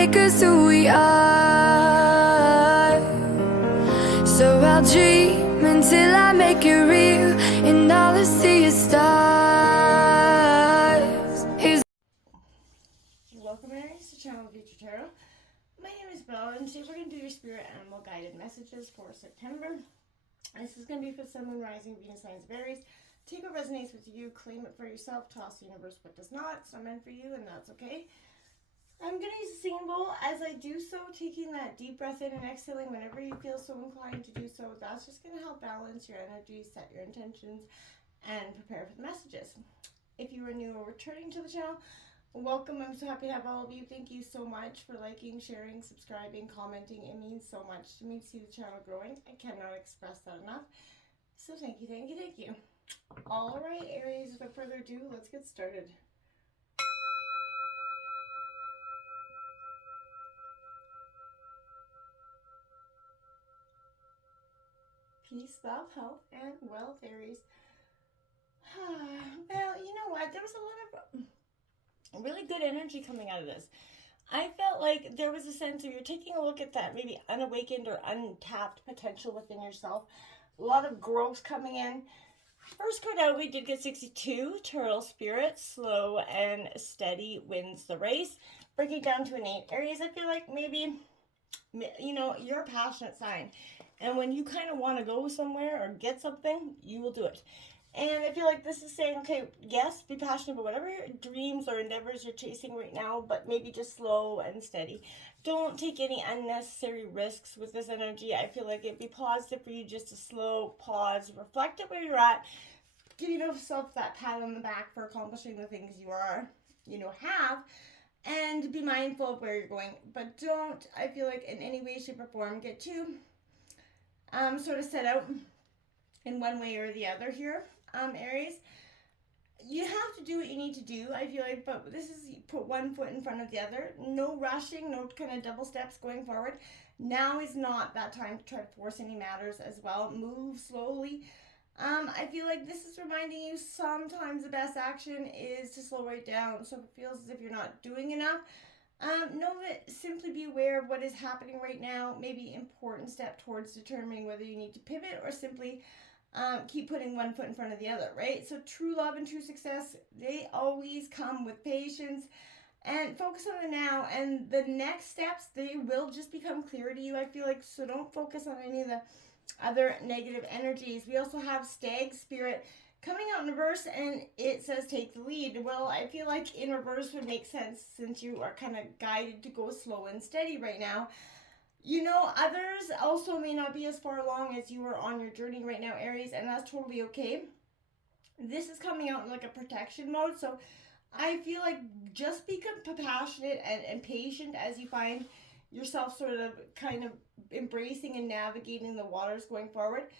make us who we are. So I'll dream until I make it real, and all I see is stars. Welcome, Aries, to Channel Future Tarot. My name is Bella, and today we're going to do your spirit animal guided messages for September. This is going to be for Sun, Moon, Rising, Venus, signs of Aries. Take what resonates with you, claim it for yourself, toss the universe what does not. It's not meant for you, and that's okay. I'm going to use a singing bowl as I do so, taking that deep breath in and exhaling whenever you feel so inclined to do so. That's just going to help balance your energy, set your intentions, and prepare for the messages. If you are new or returning to the channel, welcome. I'm so happy to have all of you. Thank you so much for liking, sharing, subscribing, commenting. It means so much to me to see the channel growing. I cannot express that enough. So thank you, thank you, thank you. All right, Aries, without further ado, let's get started. Peace, love, health, and wealth, Aries. Well, you know what? There was a lot of really good energy coming out of this. I felt like there was a sense of you're taking a look at that maybe unawakened or untapped potential within yourself. A lot of growth coming in. First card out, we did get 62. Turtle Spirit, slow and steady wins the race. Breaking down to an 8. Aries, I feel like maybe, you know, you're a passionate sign. And when you kind of want to go somewhere or get something, you will do it. And I feel like this is saying, okay, yes, be passionate about whatever your dreams or endeavors you're chasing right now, but maybe just slow and steady. Don't take any unnecessary risks with this energy. I feel like it'd be positive for you just to slow, pause, reflect at where you're at, give yourself that pat on the back for accomplishing the things you are, have, and be mindful of where you're going. But don't, I feel like, in any way, shape, or form, get too sort of set out in one way or the other here. Aries, you have to do what you need to do, I feel like, but this is put one foot in front of the other. No rushing, no kind of double steps going forward. Now is not that time to try to force any matters as well. Move slowly. I feel like this is reminding you sometimes the best action is to slow right down. So if it feels as if you're not doing enough, know that simply be aware of what is happening right now. Maybe important step towards determining whether you need to pivot or simply keep putting one foot in front of the other, right? So true love and true success, they always come with patience, and focus on the now, and the next steps, they will just become clear to you, I feel like. So don't focus on any of the other negative energies. We also have Stag Spirit coming out in reverse, and it says take the lead. Well, I feel like in reverse would make sense since you are kind of guided to go slow and steady right now. Others also may not be as far along as you are on your journey right now, Aries, and that's totally okay. This is coming out in like a protection mode, so I feel like just be compassionate and patient as you find yourself sort of kind of embracing and navigating the waters going forward.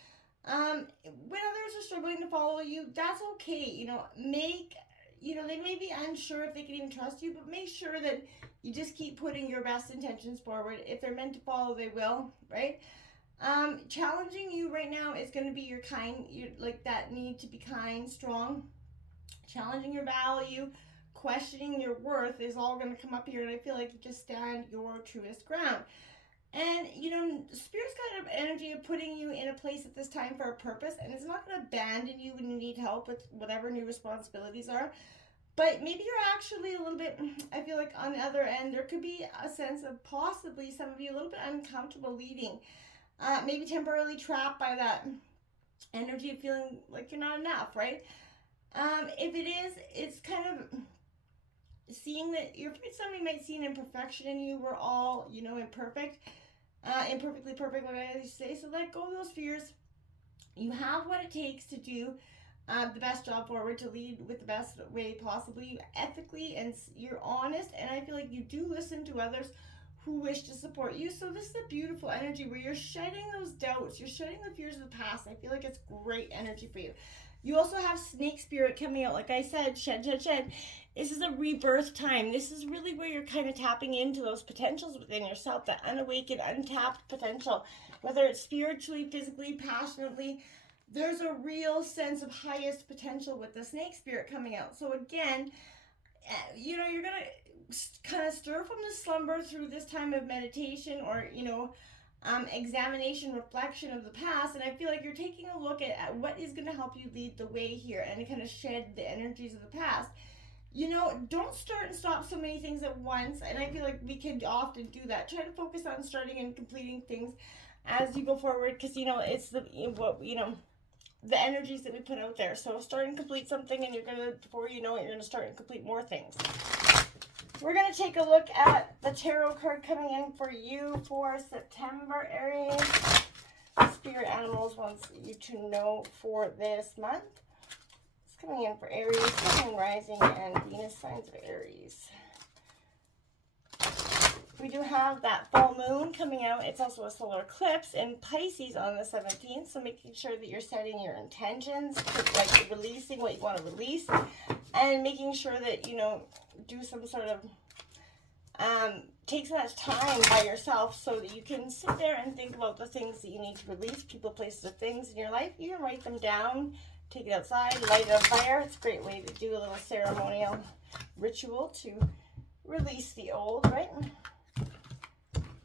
When others are struggling to follow you, that's okay. They may be unsure if they can even trust you, but make sure that you just keep putting your best intentions forward. If they're meant to follow, they will, right? Challenging you right now is going to be your that need to be kind, strong. Challenging your value, questioning your worth is all going to come up here, and I feel like you just stand your truest ground. And Spirit's got an energy of putting you in a place at this time for a purpose, and it's not going to abandon you when you need help with whatever new responsibilities are. But maybe you're actually a little bit, I feel like on the other end, there could be a sense of possibly some of you a little bit uncomfortable leading. Maybe temporarily trapped by that energy of feeling like you're not enough, right? If it is, it's kind of seeing that somebody might see an imperfection in you. We're all, imperfect. Imperfectly perfect, like I say. So let go of those fears. You have what it takes to do the best job forward, to lead with the best way possibly, ethically, and you're honest. And I feel like you do listen to others who wish to support you. So this is a beautiful energy where you're shedding those doubts, you're shedding the fears of the past. I feel like it's great energy for you. You also have Snake Spirit coming out. Like I said, shed. This is a rebirth time. This is really where you're kind of tapping into those potentials within yourself, that unawakened, untapped potential, whether it's spiritually, physically, passionately. There's a real sense of highest potential with the Snake Spirit coming out. So again, you're going to kind of stir from the slumber through this time of meditation, or examination, reflection of the past. And I feel like you're taking a look at what is going to help you lead the way here and kind of shed the energies of the past. Don't start and stop so many things at once. And I feel like we can often do that. Try to focus on starting and completing things as you go forward, because it's the energies that we put out there. So start and complete something, and before you know it, you're gonna start and complete more things. We're gonna take a look at the tarot card coming in for you for September, Aries. Spirit animals wants you to know for this month. It's coming in for Aries, Sun, Rising, and Venus signs of Aries. We do have that full moon coming out. It's also a solar eclipse in Pisces on the 17th. So making sure that you're setting your intentions, like releasing what you want to release, and making sure that, do some sort of, take so much time by yourself so that you can sit there and think about the things that you need to release, people, places, or things in your life. You can write them down, take it outside, light it on fire. It's a great way to do a little ceremonial ritual to release the old, right?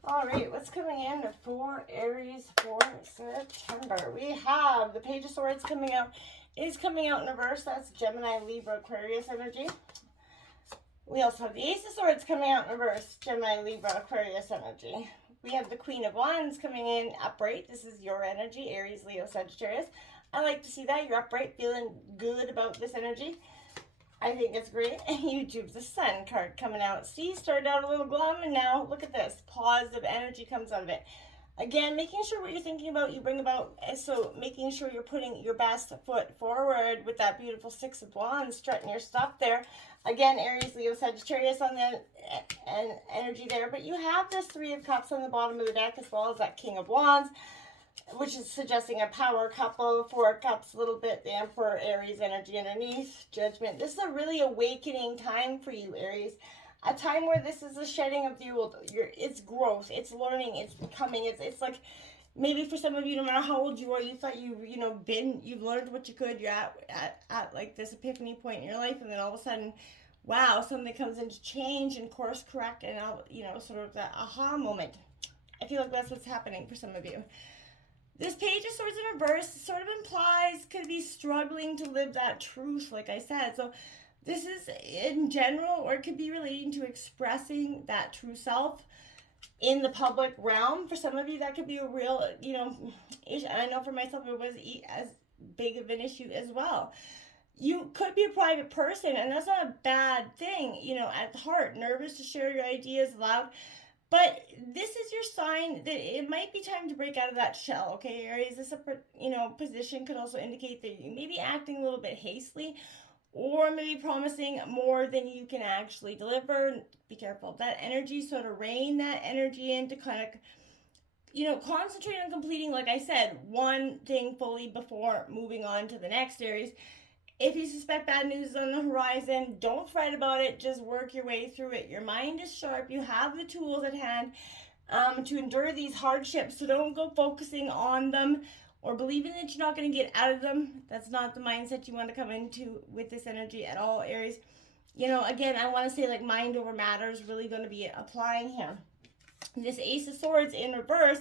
All right, what's coming in for Aries for September? We have the Page of Swords coming out. It is coming out in reverse. That's Gemini, Libra, Aquarius energy. We also have the Ace of Swords coming out in reverse. Gemini, Libra, Aquarius energy. We have the Queen of Wands coming in upright. This is your energy, Aries, Leo, Sagittarius. I like to see that. You're upright, feeling good about this energy. I think it's great. And YouTube's the Sun card coming out. See, started out a little glum, and now look at this. Positive energy comes out of it. Again, making sure what you're thinking about, you bring about. So making sure you're putting your best foot forward with that beautiful Six of Wands, strutting your stuff there. Again, Aries, Leo, Sagittarius on the energy there. But you have this Three of Cups on the bottom of the deck, as well as that King of Wands, which is suggesting a power couple. Four of Cups, a little bit, the Emperor, Aries energy underneath, Judgment. This is a really awakening time for you, Aries. A time where this is a shedding of the old. It's growth, it's learning, it's becoming. It's like, maybe for some of you, no matter how old you are, you thought you've learned what you could. You're at like this epiphany point in your life, and then all of a sudden, wow, something comes into change and course correct, and sort of that aha moment. I feel like that's what's happening for some of you. This Page of Swords in reverse sort of implies could be struggling to live that truth, like I said. So this is in general, or it could be relating to expressing that true self in the public realm. For some of you, that could be a real, issue. I know for myself, it was as big of an issue as well. You could be a private person, and that's not a bad thing, at heart, nervous to share your ideas aloud. But this is your sign that it might be time to break out of that shell, okay, Aries? This, position could also indicate that you may be acting a little bit hastily, or maybe promising more than you can actually deliver. Be careful of that energy. So to rein that energy in, to kind of, concentrate on completing, like I said, one thing fully before moving on to the next, Aries. If you suspect bad news is on the horizon, don't fret about it. Just work your way through it. Your mind is sharp. You have the tools at hand to endure these hardships. So don't go focusing on them or believing that you're not going to get out of them. That's not the mindset you want to come into with this energy at all, Aries. Again, I want to say, like, mind over matter is really going to be applying here. This Ace of Swords in reverse,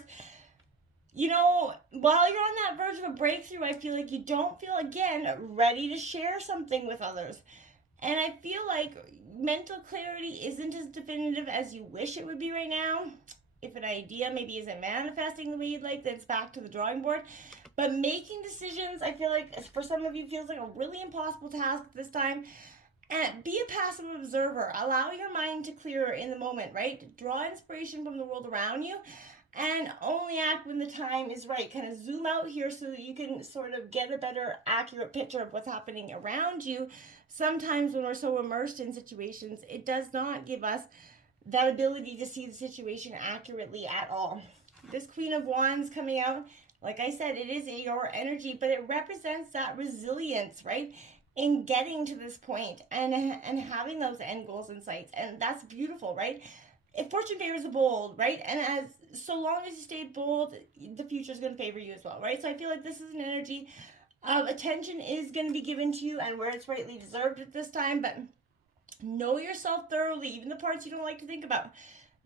while you're on that verge of a breakthrough, I feel like you don't feel, again, ready to share something with others. And I feel like mental clarity isn't as definitive as you wish it would be right now. If an idea maybe isn't manifesting the way you'd like, then it's back to the drawing board. But making decisions, I feel like for some of you, feels like a really impossible task this time. And be a passive observer. Allow your mind to clear in the moment, right? Draw inspiration from the world around you, and only act when the time is right. Kind of zoom out here so that you can sort of get a better, accurate picture of what's happening around you. Sometimes when we're so immersed in situations, it does not give us that ability to see the situation accurately at all. This Queen of Wands coming out, like I said, it is your energy, but it represents that resilience, right? In getting to this point and having those end goals in sight. And that's beautiful, right? If fortune favors the bold, right? And so long as you stay bold, the future is going to favor you as well, right? So I feel like this is an energy of attention is going to be given to you, and where it's rightly deserved at this time. But Know yourself thoroughly, even the parts you don't like to think about.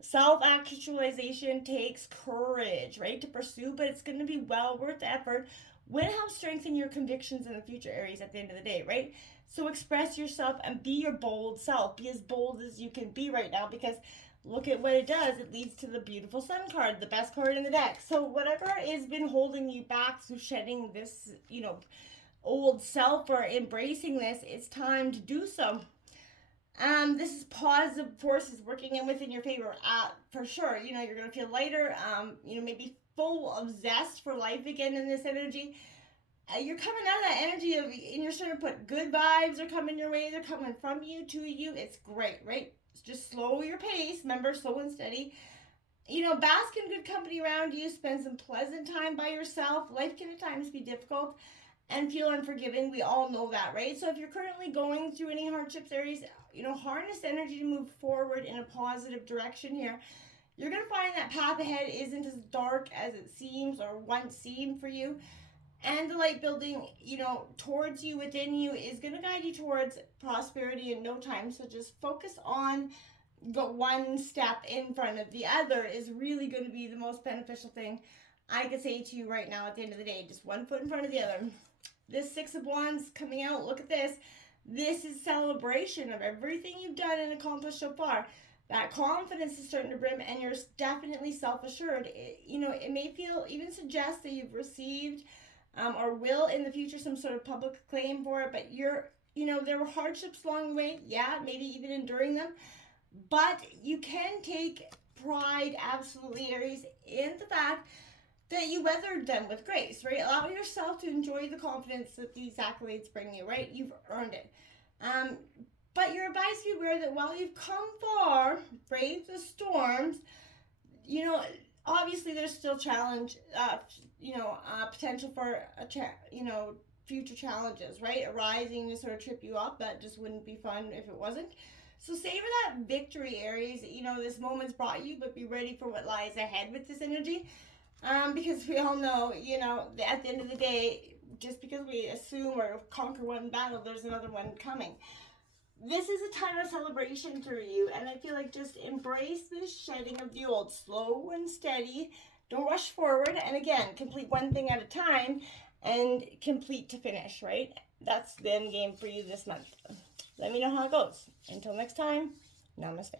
Self-actualization takes courage, right, to pursue, but it's going to be well worth the effort when it helps strengthen your convictions in the future, Aries, at the end of the day, right? So express yourself and be your bold self. Be as bold as you can be right now, because look at what it does. It leads to the beautiful Sun card, the best card in the deck. So whatever has been holding you back through shedding this, old self or embracing this, it's time to do so. This is positive forces working in within your favor, for sure. You're gonna feel lighter. Maybe full of zest for life again in this energy. You're coming out of that energy and you're starting to put good vibes are coming your way. They're coming from you to you. It's great, right? Just slow your pace. Remember, slow and steady. Bask in good company around you. Spend some pleasant time by yourself. Life can at times be difficult and feel unforgiving. We all know that, right? So if you're currently going through any hardships, Aries, harness energy to move forward in a positive direction here. You're going to find that path ahead isn't as dark as it seems or once seemed for you. And the light building, towards you, within you, is going to guide you towards prosperity in no time. So just focus on one step in front of the other is really going to be the most beneficial thing I could say to you right now at the end of the day. Just one foot in front of the other. This Six of Wands coming out, look at this. This is celebration of everything you've done and accomplished so far. That confidence is starting to brim, and you're definitely self-assured. It may feel, even suggest that you've received or will in the future some sort of public acclaim for it, but there were hardships along the way. Yeah, maybe even enduring them. But you can take pride, absolutely, Aries, in the fact that you weathered them with grace, right? Allow yourself to enjoy the confidence that these accolades bring you, right? You've earned it. But you're advised to be aware that while you've come far, brave the storms, obviously there's still challenge, potential for future challenges, right? Arising to sort of trip you up. That just wouldn't be fun if it wasn't. So savor that victory, Aries. This moment's brought you, but be ready for what lies ahead with this energy. Because we all know, at the end of the day, just because we assume or conquer one battle, there's another one coming. This is a time of celebration for you, and I feel like just embrace this shedding of the old, slow and steady. Don't rush forward, and again, complete one thing at a time and complete to finish, right? That's the end game for you this month. Let me know how it goes. Until next time, namaste.